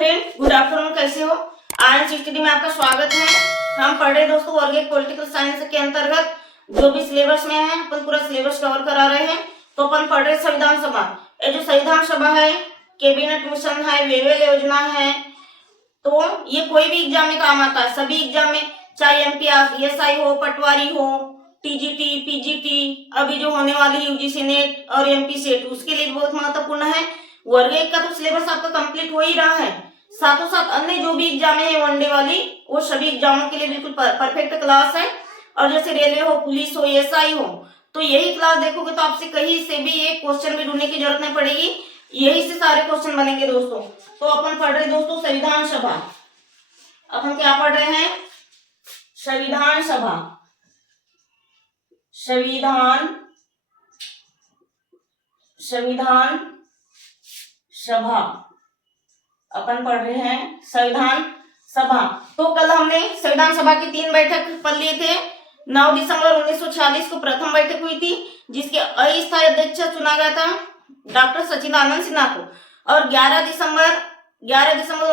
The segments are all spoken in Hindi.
Friend, good afternoon. कैसे हो? आज स्टडी में आपका स्वागत है। हम पढ़ रहे दोस्तों वर्ग एक पॉलिटिकल साइंस के अंतर्गत जो भी सिलेबस में है अपन पूरा सिलेबस कवर करा रहे हैं। तो अपन पढ़ रहे संविधान सभा। ये जो संविधान सभा है, कैबिनेट मिशन है, वेवेल योजना है, तो ये कोई भी एग्जाम में काम आता है। सभी एग्जाम में, चाहे एमपीएसआई हो, पटवारी हो, टीजीटी, पीजीटी, अभी जो होने वाली यूजीसी नेट और एमपी सेट, उसके लिए बहुत महत्वपूर्ण है। वर्ग एक का तो सिलेबस आपका कंप्लीट हो ही रहा है, साथों साथ अन्य जो भी एग्जाम है वनडे वाली, वो सभी एग्जामों के लिए बिल्कुल परफेक्ट क्लास है। और जैसे रेलवे हो, पुलिस हो, एसआई हो, तो यही क्लास देखोगे तो आपसे कहीं से भी एक क्वेश्चन भी ढूंढने की जरूरत नहीं पड़ेगी, यही से सारे क्वेश्चन बनेंगे दोस्तों। तो अपन पढ़ रहे दोस्तों संविधान सभा। अपन क्या पढ़ रहे हैं? संविधान सभा। संविधान सभा अपन पढ़ रहे हैं संविधान सभा। तो कल हमने संविधान सभा की 3 बैठक पढ़ लिए थे। 9 दिसंबर 1946 को प्रथम बैठक हुई थी, जिसके अस्थायी अध्यक्ष चुना गया था डॉक्टर सच्चिदानंद सिन्हा को। और 11 दिसंबर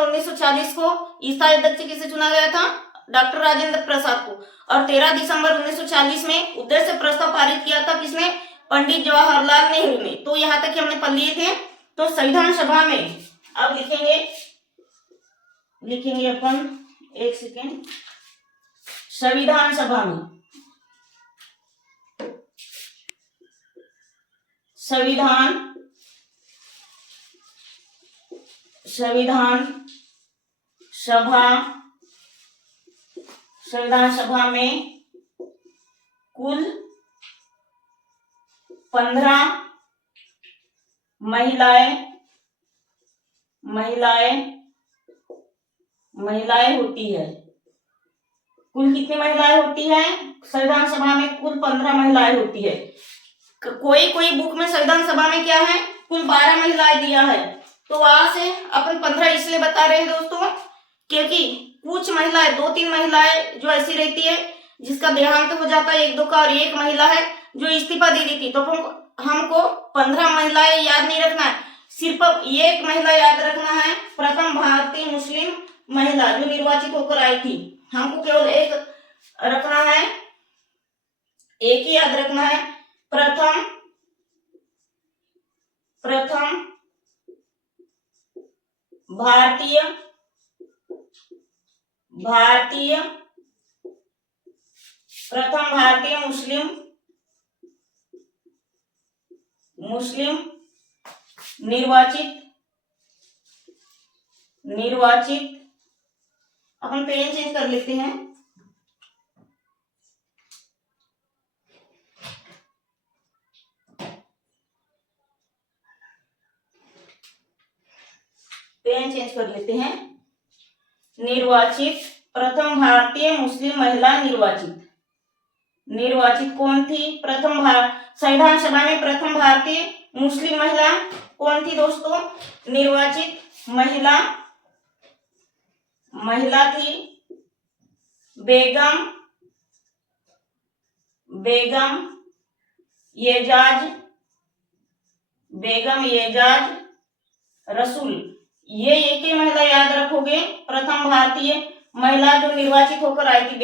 1940 को स्थायी अध्यक्ष किसे चुना गया था? डॉक्टर राजेंद्र प्रसाद को। और 13 दिसंबर 1940 में उद्देश्य प्रस्ताव पारित किया था किसने? पंडित जवाहरलाल नेहरू ने। तो यहाँ तक हमने पढ़ लिए थे। तो संविधान सभा में अब लिखेंगे अपन, एक सेकेंड। संविधान सभा में संविधान सभा में कुल 15 महिलाएं होती है। कुल कितनी महिलाएं होती है? संविधान सभा में कुल 15 महिलाएं होती है। कोई बुक में संविधान सभा में क्या है? कुल 12 महिलाएं दिया है। तो वहां से अपन 15 इसलिए बता रहे हैं दोस्तों, क्योंकि कुछ महिलाएं, 2-3 महिलाएं जो ऐसी रहती है जिसका देहांत हो जाता है, 1-2 का, और एक महिला है जो इस्तीफा दे देती। तो हमको 15 महिलाएं याद नहीं रखना है, सिर्फ एक महिला याद रखना है, प्रथम भारतीय मुस्लिम महिला जो निर्वाचित होकर आई थी। हमको केवल एक रखना है, एक ही याद रखना है, प्रथम भारतीय मुस्लिम निर्वाचित। अपन पेन चेंज कर लेते हैं। निर्वाचित, प्रथम भारतीय मुस्लिम महिला निर्वाचित कौन थी? संविधान सभा में प्रथम भारतीय मुस्लिम महिला कौन थी दोस्तों? निर्वाचित महिला थी बेगम एजाज रसूल। ये एक ही महिला याद रखोगे, प्रथम भारतीय महिला जो निर्वाचित होकर आई थी,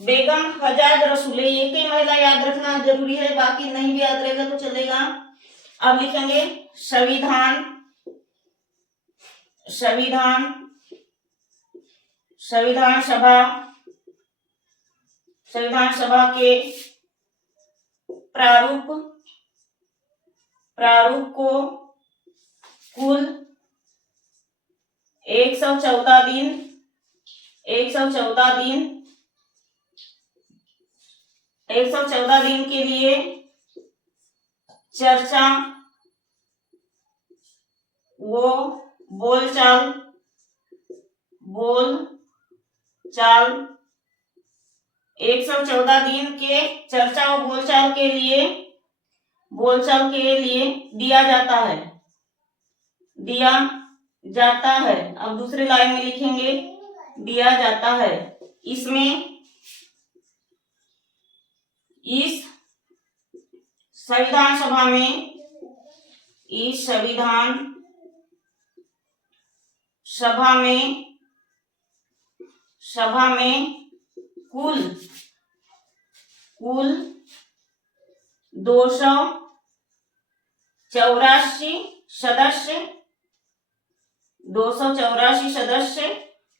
बेगम एजाज रसूल। एक ही महिला याद रखना जरूरी है, बाकी नहीं भी याद रहेगा तो चलेगा। अब लिखेंगे संविधान सभा के प्रारूप को कुल 114 दिन के लिए चर्चा वो बोलचाल 114 दिन के चर्चा और बोलचाल के लिए दिया जाता है। अब दूसरी लाइन में लिखेंगे दिया जाता है। इसमें इस संविधान सभा में सभा में कुल 284 सदस्य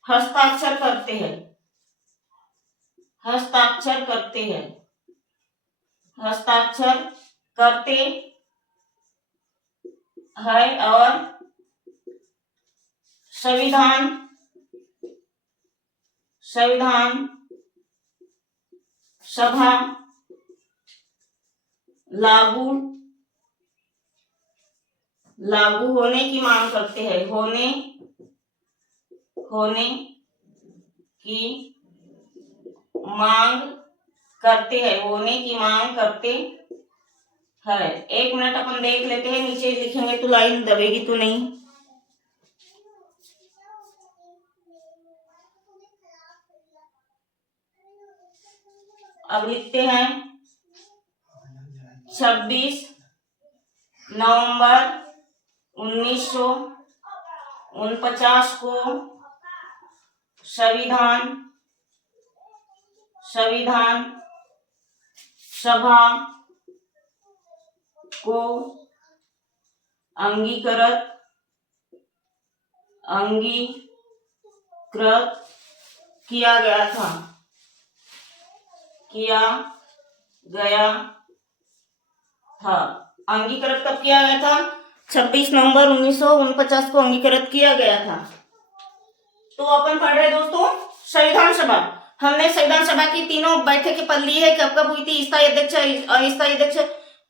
हस्ताक्षर करते हैं और संविधान सभा लागू होने की मांग करते हैं होने की मांग करते हैं। एक मिनट अपन देख लेते हैं, नीचे लिखेंगे तो लाइन दबेगी तो नहीं। अब लिखते हैं 26 नवंबर 1949 को संविधान सभा को अंगीकृत किया गया था। अंगीकृत कब किया गया था? 26 नवंबर 1949 को अंगीकृत किया गया था। तो अपन पढ़ रहे दोस्तों संविधान सभा। हमने संविधान सभा की तीनों बैठकें पढ़ ली है, कब हुई थी, स्थायी अध्यक्ष अस्थायी अध्यक्ष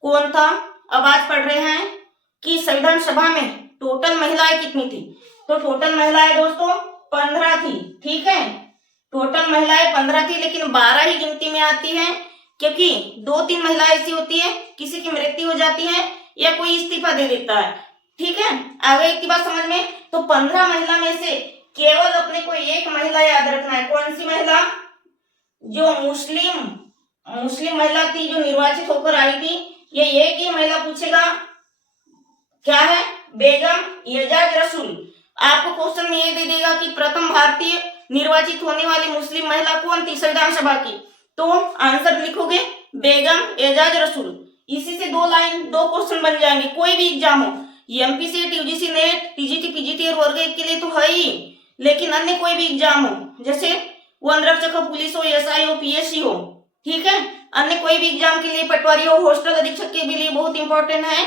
कौन था। अब आज पढ़ रहे हैं कि संविधान सभा में टोटल महिलाएं कितनी थी। तो टोटल महिलाएं दोस्तों 15 थी। ठीक है, टोटल महिलाएं 15 थी, लेकिन 12 ही गिनती में आती है, क्योंकि 2-3 महिलाएं ऐसी होती है किसी की मृत्यु हो जाती है या कोई इस्तीफा दे देता है। ठीक है, आगे एक बात समझ में। तो 15 महिला में से केवल अपने को एक महिला याद रखना है। कौन सी महिला? जो मुस्लिम महिला थी, जो निर्वाचित होकर आई थी। ये एक ही महिला पूछेगा, क्या है? बेगम एजाज रसूल। आपको क्वेश्चन में ये दे देगा कि प्रथम भारतीय निर्वाचित होने वाली मुस्लिम महिला कौन थी संविधान सभा की। तो आंसर लिखोगे बेगम एजाज रसूल। इसी से 2 क्वेश्चन बन जाएंगे। कोई भी एग्जाम हो, एमपीसीटी, यूजीसी नेट, टीजीटी, पीजीटी और वर्ग 1 के लिए तो है ही, लेकिन अन्य कोई भी एग्जाम हो, जैसे वन रक्षक हो, पुलिस हो, एसआई हो, पीएससी हो, ठीक है, अन्य कोई भी एग्जाम के लिए, पटवारी हो, हॉस्टल अधीक्षक के लिए बहुत इंपॉर्टेंट है।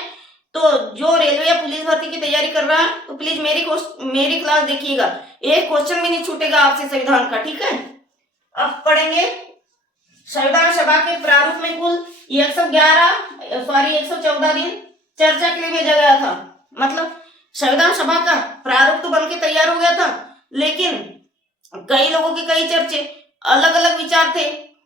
तो जो रेलवे या पुलिस भर्ती की तैयारी कर रहा है तो प्लीज मेरी क्लास देखिएगा, एक क्वेश्चन भी नहीं छूटेगा आपसे संविधान का। ठीक है, अब पढ़ेंगे संविधान सभा के प्रारूप में कुल 114 दिन चर्चा के लिए भेजा गया था। मतलब संविधान सभा का प्रारूप तो बनके तैयार हो गया था, लेकिन कई लोगों के कई चर्चे, अलग अलग विचार थे,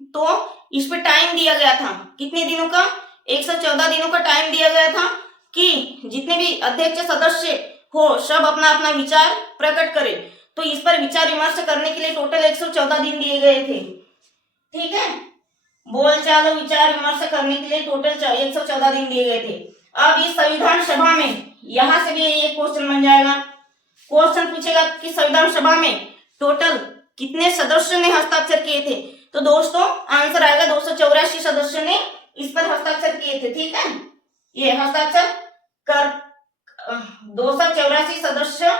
तो इस पे टाइम दिया गया था। कितने दिनों का? 114 दिनों का टाइम दिया गया था कि जितने भी अध्यक्ष सदस्य हो सब अपना अपना विचार प्रकट करे। तो इस पर विचार विमर्श करने के लिए टोटल 114 दिन दिए गए थे। ठीक है, बोलचाल विचार विमर्श करने के लिए टोटल 114 दिन दिए गए थे। अब इस संविधान सभा में यहां से भी एक क्वेश्चन बन जाएगा। क्वेश्चन पूछेगा कि संविधान सभा में टोटल कितने सदस्यों ने हस्ताक्षर किए थे। तो दोस्तों आंसर आएगा 284 सदस्यों ने इस पर हस्ताक्षर किए थे। ठीक है, ये हस्ताक्षर कर 284 सदस्य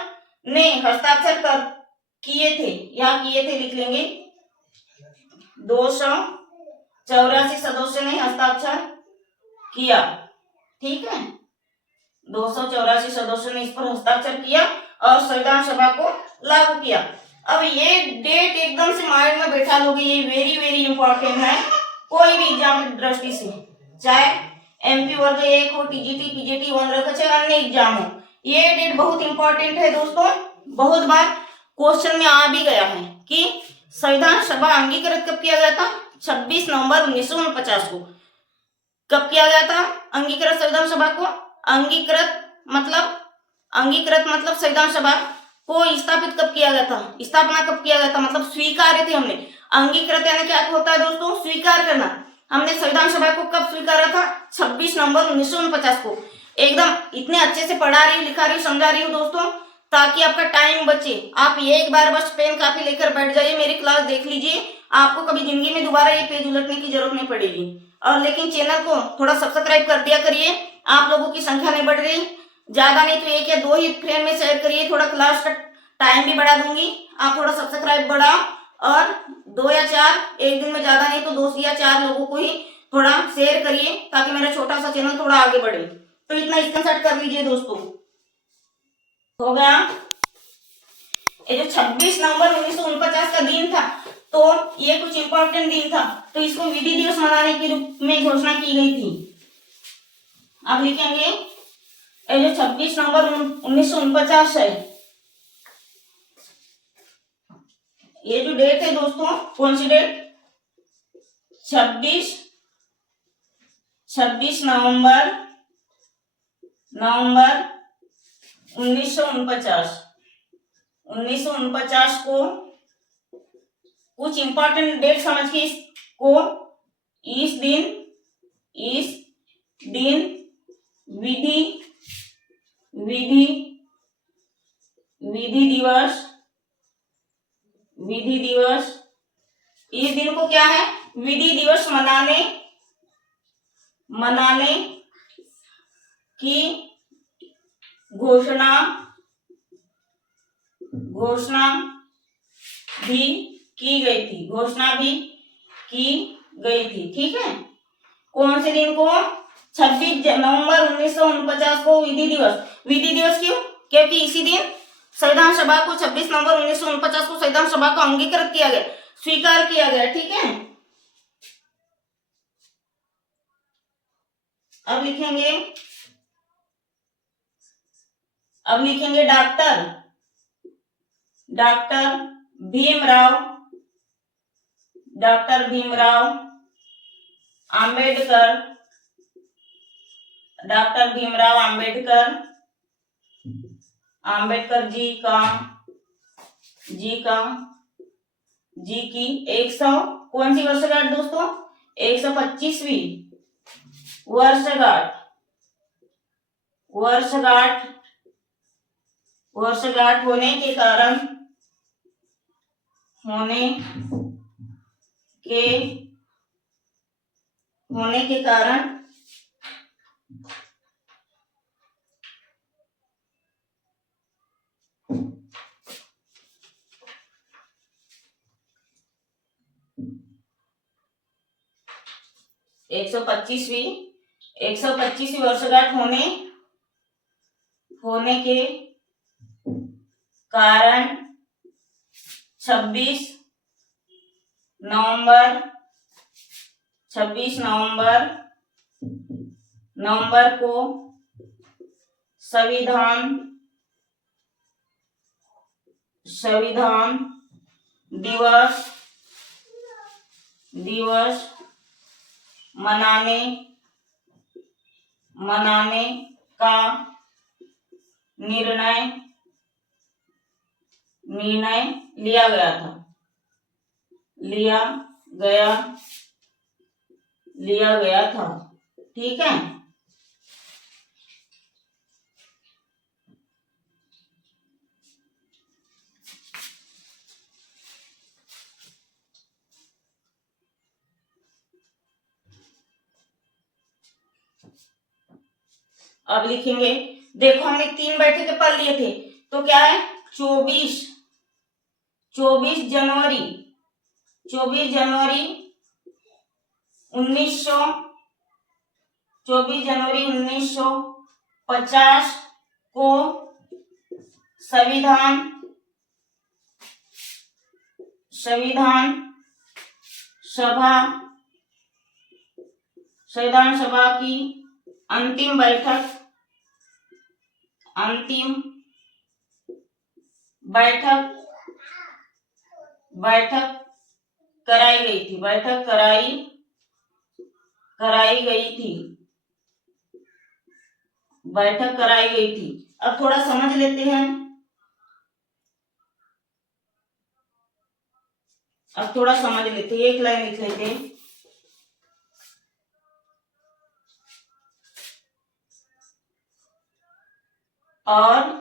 ने हस्ताक्षर कर किए थे, यहाँ किए थे लिख लेंगे। 284 सदस्यों ने हस्ताक्षर किया। ठीक है, 284 सदस्यों ने इस पर हस्ताक्षर किया और संविधान सभा को लागू किया। अब ये डेट एकदम से माइंड में बैठा लोगे, ये वेरी वेरी इंपॉर्टेंट है कोई भी एग्जाम की दृष्टि से, चाहे एमपी वर्ग 1 हो, टीजीटी, पीजीटी, वन रखा, चाहे अन्य एग्जाम हो। ये डेट बहुत इंपॉर्टेंट है दोस्तों, बहुत बार क्वेश्चन में आ भी गया है कि संविधान सभा अंगीकृत कब किया गया था? 26 नवंबर 1949 को। कब किया गया था अंगीकृत संविधान सभा को? अंगीकृत मतलब संविधान सभा को स्थापित कब किया गया था, स्थापना कब किया गया था, मतलब स्वीकार्य थे हमने। अंगीकृत यानी क्या होता है दोस्तों? स्वीकार करना। हमने संविधान सभा को कब स्वीकारा था? 26 नवंबर 1949 को। एकदम इतने अच्छे से पढ़ा रही हूँ, लिखा रही हूँ, समझा रही हूँ दोस्तों, ताकि आपका टाइम बचे। आप ये एक बार बस पेन कापी लेकर बैठ जाइए, मेरी क्लास देख लीजिए, आपको कभी जिंदगी में दोबारा ये पेज उलटने की जरूरत नहीं पड़ेगी। और लेकिन चैनल को थोड़ा सब्सक्राइब कर दिया करिए, आप लोगों की संख्या नहीं बढ़ रही, ज्यादा नहीं तो 1 या 2 ही फ्रेंड में शेयर करिए, थोड़ा क्लास का टाइम भी बढ़ा दूंगी। आप थोड़ा सब्सक्राइब बढ़ाओ और 2 या 4, एक दिन में ज्यादा नहीं तो 2 या 4 लोगों को ही थोड़ा शेयर करिए, ताकि मेरा छोटा सा चैनल थोड़ा आगे बढ़े। तो इतना स्क्रीनशॉट कर लीजिए दोस्तों। हो गया। ये जो 26 नवंबर 1949 का दिन था, तो ये कुछ इंपॉर्टेंट दिन था, तो इसको विधि दिवस मनाने के रूप में घोषणा की गई थी। आप लिखेंगे ये जो 26 नवंबर 1949 है, ये जो डेट है दोस्तों, कौन सी डेट? 26 नवंबर 1949 को कुछ इंपॉर्टेंट डेट समझ के इसको इस दिन विधि दिवस, इस दिन को क्या है? विधि दिवस मनाने की घोषणा भी की गई थी। ठीक है, कौन से दिन को? 26 नवंबर 1949 को विधि दिवस क्यों? क्योंकि इसी दिन संविधान सभा को 26 नवंबर 1949 को संविधान सभा को अंगीकृत किया गया, स्वीकार किया गया। ठीक है, अब लिखेंगे डॉक्टर भीमराव अंबेडकर, अंबेडकर जी की 100 कौन सी वर्षगांठ दोस्तों? 125वीं वर्षगांठ होने के कारण 125वीं वर्षगांठ होने के कारण 26 नवंबर को संविधान दिवस मनाने का निर्णय लिया गया था। ठीक है, अब लिखेंगे, देखो हमने 3 बैठकें पढ़ लिए थे, तो क्या है? 24 जनवरी 1950 को संविधान सभा की अंतिम बैठक कराई गई थी। अब थोड़ा समझ लेते हैं, एक लाइन लिख लेते हैं। और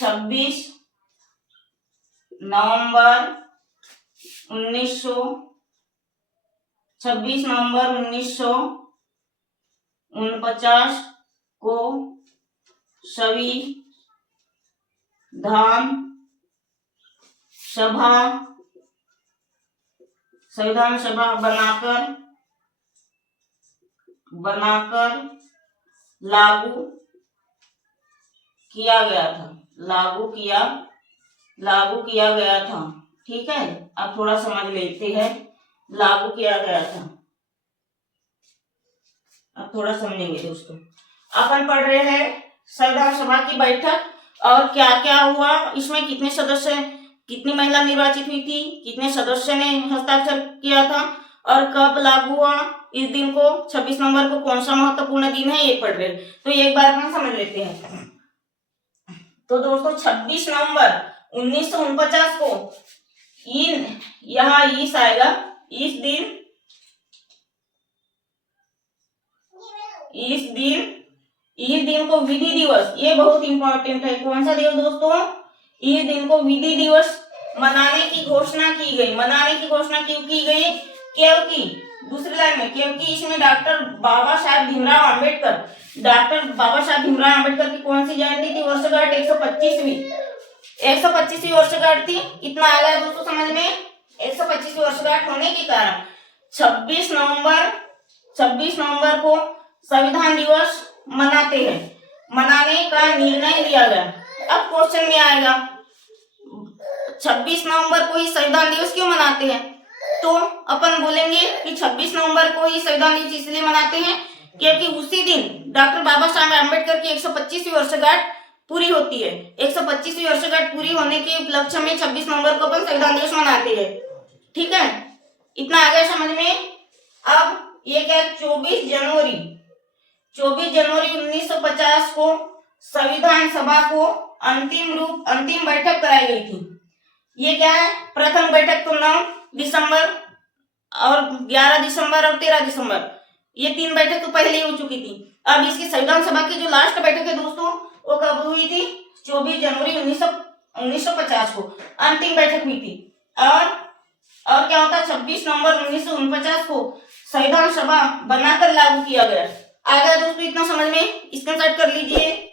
26 नवंबर 1949 को संविधान सभा बनाकर लागू किया गया था। ठीक है, अब थोड़ा समझ लेते हैं। लागू किया गया था, अब थोड़ा समझेंगे दोस्तों। अपन पढ़ रहे हैं संविधान सभा की बैठक और क्या क्या हुआ इसमें, कितने सदस्य, कितनी महिला निर्वाचित हुई थी, कितने सदस्य ने हस्ताक्षर किया था और कब लागू हुआ। इस दिन को 26 नवंबर को कौन सा महत्वपूर्ण दिन है ये पढ़ रहे, तो एक बार हम समझ लेते हैं। तो दोस्तों 26 नवंबर 1949 को यहाँ ईस आएगा। इस दिन को विधि दिवस, ये बहुत इंपॉर्टेंट है। कौन सा दिवस दोस्तों? इस दिन को विधि दिवस मनाने की घोषणा की गई। मनाने की घोषणा क्यों की गई? क्योंकि दूसरी लाइन में, क्योंकि इसमें डॉक्टर बाबा साहब भीमराव अंबेडकर की कौन सी जयंती थी? वर्षगांठ 125वीं वर्षगांठ थी। इतना आ गया दोस्तों समझ में। 125वीं वर्षगांठ होने के कारण 26 नवंबर को संविधान दिवस मनाते हैं। मनाने का निर्णय लिया गया। अब क्वेश्चन में आएगा 26 नवंबर को ही संविधान दिवस क्यों मनाते हैं? तो अपन बोलेंगे कि 26 नवंबर को ही संविधान दिवस इसलिए मनाते हैं क्योंकि उसी दिन डॉक्टर बाबा साहब अम्बेडकर की 125वीं वर्षगांठ पूरी होती है। 125वीं वर्षगांठ पूरी होने के उपलक्ष्य में 26 नवंबर को अपन संविधान दिवस मनाते हैं। ठीक है, इतना आ गया समझ में। अब ये क्या, 24 जनवरी 1950 को संविधान सभा को अंतिम बैठक कराई गई थी। ये क्या है, प्रथम बैठक तो 9 दिसंबर और 11 दिसंबर और 13 दिसंबर, ये 3 बैठक तो पहले ही हो चुकी थी। अब इसकी संविधान सभा की जो लास्ट बैठक है दोस्तों, वो कब हुई थी? 24 जनवरी 1950 को अंतिम बैठक हुई थी। और क्या होता है, 26 नवंबर 1949 को संविधान सभा बनाकर लागू किया गया। आ गया दोस्तों इतना समझ में, स्क्रीनशॉट कर लीजिए।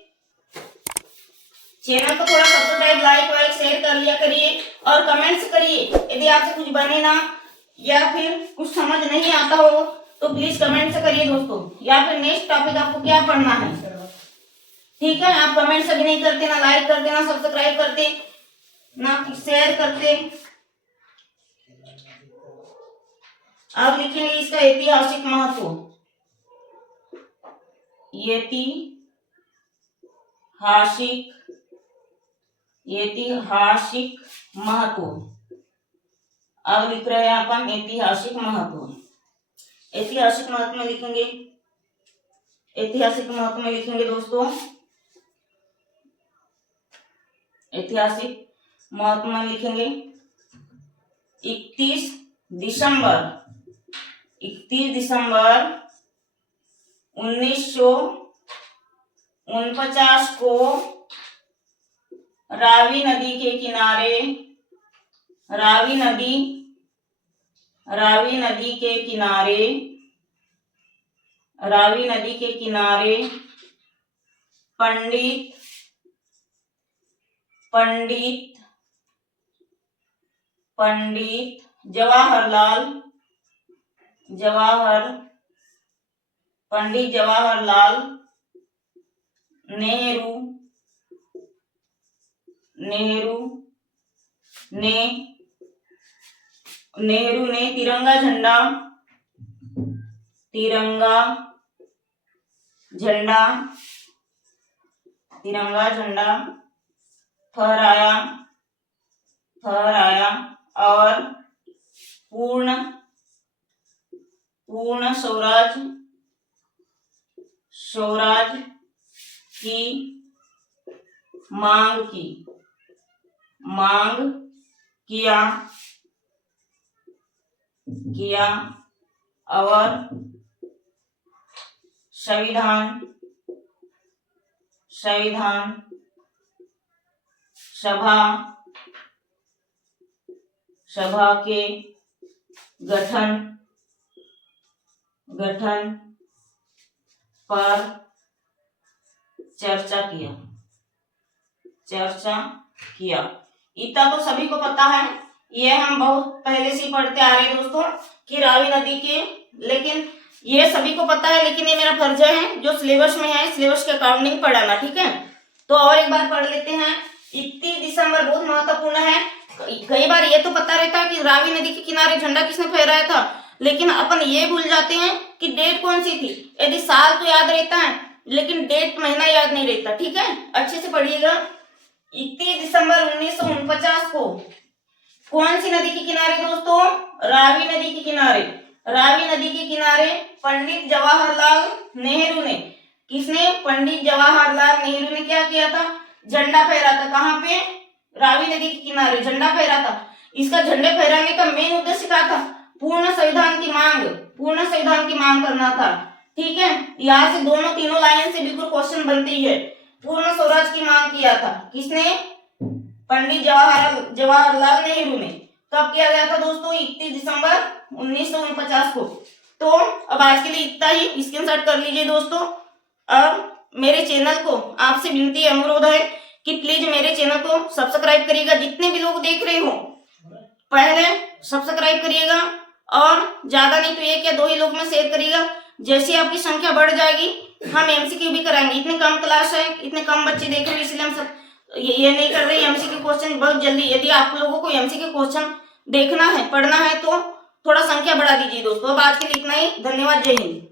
चैनल को थोड़ा सब्सक्राइब, लाइक शेयर कर लिया करिए और कमेंट्स करिए। यदि आपसे कुछ बने ना या फिर कुछ समझ नहीं आता हो तो प्लीज कमेंट्स करिए दोस्तों, या फिर नेक्स्ट टॉपिक आपको क्या पढ़ना है। ठीक है, आप कमेंट्स भी नहीं करते, ना लाइक करते, ना सब्सक्राइब करते, ना शेयर करते। आप लिखेंगे इसका ऐतिहासिक महत्व। ऐतिहासिक महत्व। अब लिख रहे हैं अपन ऐतिहासिक महत्व। ऐतिहासिक महत्व में लिखेंगे, दोस्तों ऐतिहासिक महत्व में लिखेंगे 31 दिसंबर 1949 को रावी नदी के किनारे पंडित जवाहरलाल नेहरू ने तिरंगा झंडा फहराया और पूर्ण स्वराज की मांग किया और संविधान सभा के गठन पर चर्चा किया। इतना तो सभी को पता है, ये हम बहुत पहले से पढ़ते आ रहे हैं दोस्तों कि रावी नदी के, लेकिन ये सभी को पता है, लेकिन ये मेरा फर्ज है जो सिलेबस में है, सिलेबस के अकॉर्डिंग पढ़ाना, ठीक है। तो और एक बार पढ़ लेते हैं। 31 दिसंबर बहुत महत्वपूर्ण है। कई बार ये तो पता रहता है कि रावी नदी के किनारे झंडा किसने फहराया था, लेकिन अपन ये भूल जाते हैं कि डेट कौन सी थी। यदि साल तो याद रहता है, लेकिन डेट महीना याद नहीं रहता, ठीक है। अच्छे से पढ़िएगा। 31 दिसंबर 1949 को कौन सी नदी के किनारे दोस्तों? रावी नदी के किनारे। रावी नदी के किनारे पंडित जवाहरलाल नेहरू ने, किसने? पंडित जवाहरलाल नेहरू ने क्या किया था? झंडा फहरा था। कहाँ पे? रावी नदी के किनारे झंडा फहरा था। इसका झंडे फहराने का मेन उद्देश्य क्या था? पूर्ण संविधान की मांग करना था, ठीक है। यहाँ से दोनों तीनों लाइन से बिल्कुल क्वेश्चन बनती है। पूर्ण स्वराज की मांग किया था किसने? पंडित जवाहरलाल नेहरू ने। कब किया गया था दोस्तों? 31 दिसंबर 1949 को। तो अब आज के लिए इतना ही, स्क्रीनशॉट कर लीजिए दोस्तों। अब मेरे चैनल को आपसे विनती अनुरोध है कि प्लीज मेरे चैनल को सब्सक्राइब करिएगा। जितने भी लोग देख रहे हो पहले सब्सक्राइब करिएगा, और ज्यादा नहीं तो 1 या 2 ही लोग में शेयर करिएगा। जैसे आपकी संख्या बढ़ जाएगी हम एमसीक्यू भी कराएंगे। इतने कम क्लास है, इतने कम बच्चे देख रहे हैं, इसलिए हम सब ये नहीं कर रहे। एमसीक्यू क्वेश्चन बहुत जल्दी, यदि आप लोगों को एमसीक्यू क्वेश्चन देखना है, पढ़ना है, तो थोड़ा संख्या बढ़ा दीजिए दोस्तों। अब आज के लिए इतना ही। धन्यवाद। जय हिंद।